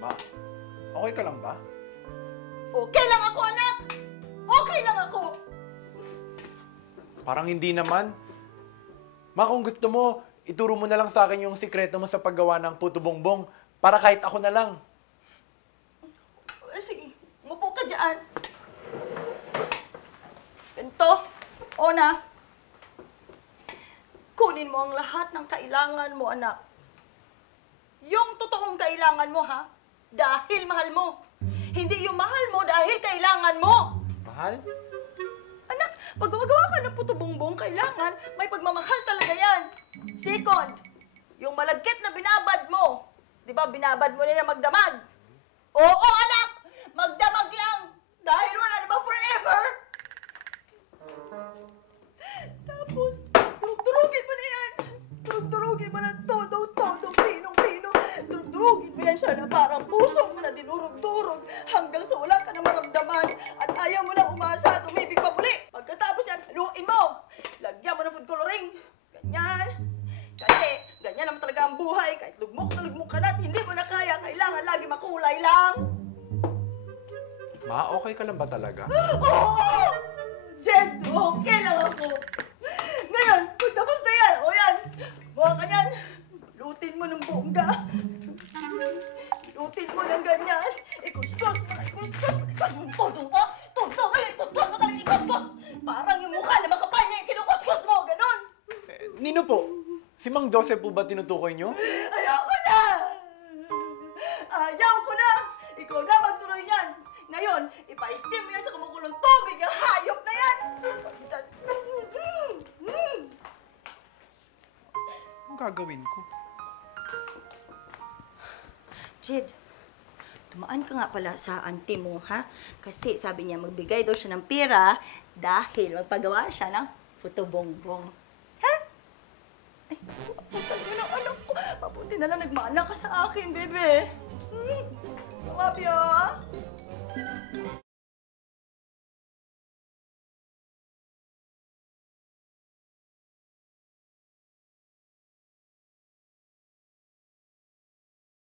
Ma, okay ka lang ba? Okay lang ako, anak! Okay lang ako! Parang hindi naman. Ma, kung gusto mo, ituro mo na lang sa akin yung sikreto mo sa paggawa ng puto bongbong para kahit ako na lang. Sige, umupo ka dyan. Ganito, Ona. Kunin mo ang lahat ng kailangan mo, anak. Yung totoong kailangan mo, ha? Dahil mahal mo. Hindi yung mahal mo dahil kailangan mo. Mahal? Anak, pag gumagawa ka ng puto bongbong, kailangan may pagmamahal talaga yan. Second, yung malagkit na binabad mo. Di ba, binabad mo nila magdamag? Oo, anak! Magdamag lang! Dahil wala naman forever! Tapos, durug-durugin mo na yan! Durug-durugin mo ng todo, pinong-pinong. Durug-durugin mo yan siya na parang puso mo na dinurog-durog hanggang sa wala ka na maramdaman at ayaw mo na umasa at umibig pa muli. Pagkatapos yan, haluin mo! Lagyan mo ng food coloring. Ganyan. Kasi, ganyan naman talaga ang buhay. Kahit lugmok ka na at hindi mo na kaya, kailangan lagi makulay lang. Ma, okay ka lang ba talaga? Oo! Jed, okay lang ako. Ngayon, kung tapos na yan, o yan, buha ka yan. Lutin mo ng bongga. Lutin mo ng ganyan. Ikuskus mo na, ikuskus mo. Todo ba? Todo ba? Ikuskus mo talaga, ikuskus. Parang yung mukha na makapal niya yung kinukuskus mo, ganun. Nino po, si Mang Joseph po ba tinutukoy nyo? Ayoko na! Ayaw ko na! Ikaw na magtuloy niyan! Ngayon, ipa-steam mo yan sa kumukulong tubig yung hayop na yan! Diyan. Anong gagawin ko? Jed, tumaan ka nga pala sa auntie mo, ha? Kasi sabi niya magbigay daw siya ng pera dahil magpagawa siya ng puto bongbong. Ha? Ay, pupunta ka ng anak ko. Mabuti na lang nagmana ka sa akin, bebe. Love you.